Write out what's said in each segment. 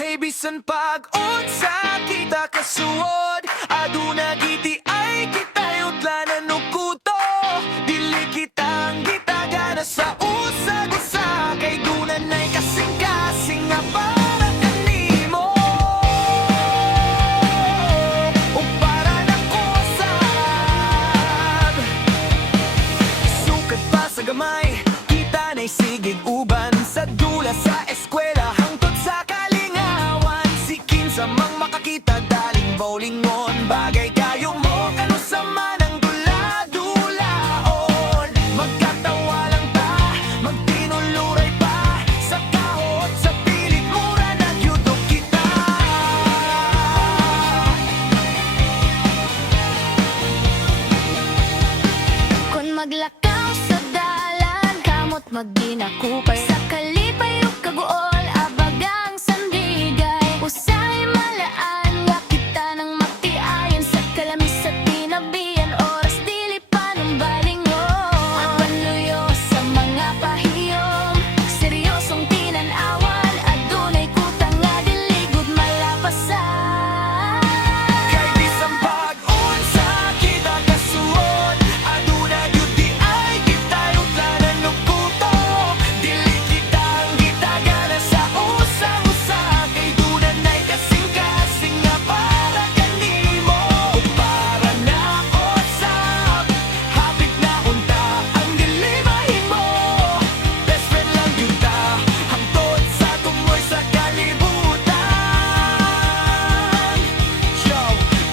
Kay bisan pag-unsa kita kasuod, aduna giti ay kitayot lanan nukuto. Dili kitang gitagana sa usag-usa, kay dunan ay kasing-kasing nga para kanimo o para na kusab. Sukad pa sa gamay, kita na'y sigig uban sa dula sa eskwela hangtod sa kalingawan. Sikin sa mang makakita daling bowlingon, bagay kayo mo kano sa manang dula-dulaon. Magkatawa lang ta, magtinuluray pa sa kahot, sa pilit mura nagyudok kita. Kung maglakaw sa dalan, kamot magginakupay sa kalipay ug kaguol, abagang sandigay. Usay malaan nga kita nang magtiayon sa kalamis sa tinabihan, oras dili pa nung balingon. Ang panluyo sa mga pahiyom, seryosong tinanawan, adunay kutang nga diligod malapasan. Kay bisan pag-unsa kita kasuod, aduna gyud di ay kitayot lanan nukuto. Dili kitang gitagana sa usag-usa, kay dunan ay kasing-kasing nga para kanimo o para na usab. Hapit na unta ang dili mahimo, best friend lang gyud ta hangtod sa tumoy sa kalibutan. Yo,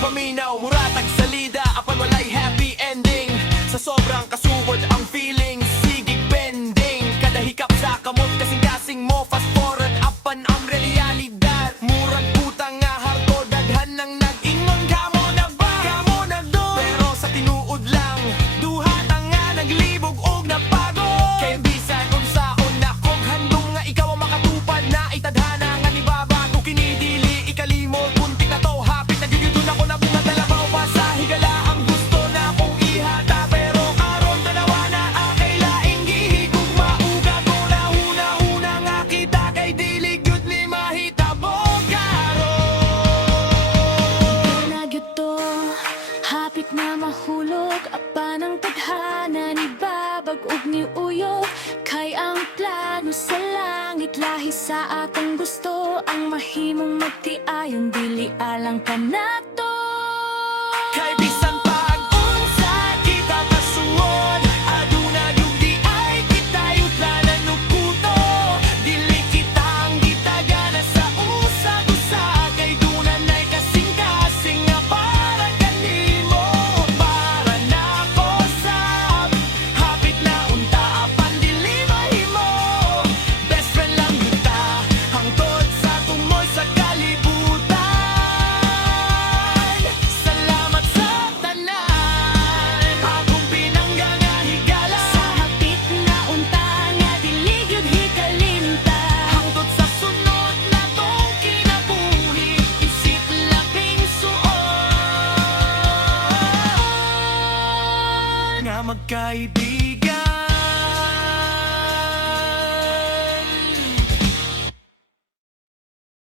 paminaw, muratag salida, apan walay happy ending. Sa sobrang kasuwod ang feeling, sigig bending. Kada hikap sa kamot, kasing-kasing mo, fast forward, apan ang realidad. Murag putang nga harto, daghan ng nag-ingon, kamo na ba? Kamo na doon, pero sa tinuod lang, duha ta nga naglibog og napagod. Kay bisan unsaon na kog handom nga ikaw ang makatupad na itadhana nga ni baba ko kinidili ikalimot. Puntik na to, hapit na gyud ako na bunga dalabaw pa sa higala. Ang gusto na kong ihata, pero karon dalawa na akay laing gihigog mauga ko na huna-huna nga kita, kay dili gyud ni mahitabo karon. Nagyo to, hapit na mahulog, apan ang tadhana ni babag ug ni uyo. Kay ang plano sa langit, lahi sa atong gusto, ang mahimong magtiayon, dili alang ka na to. Kay bisan pag-unsa kita kasuod, aduna gyud di ay kitayot lanan nukuto. Dili kitang gitagana sa usag-usa, kay dunan ay kasing-kasing nga para kanimo o para na kusab. Hapit na unta apan dili mahimo, best friend lang gyud ta hangtod sa tumoy sa kalibutan. Salamat sa tanan, akong pinangga nga higala. Sa hapit na unta nga dili gyud hikalimta, Hangtod sa sunod na tong kinabuhi, isip labing suon nga magkaibigan.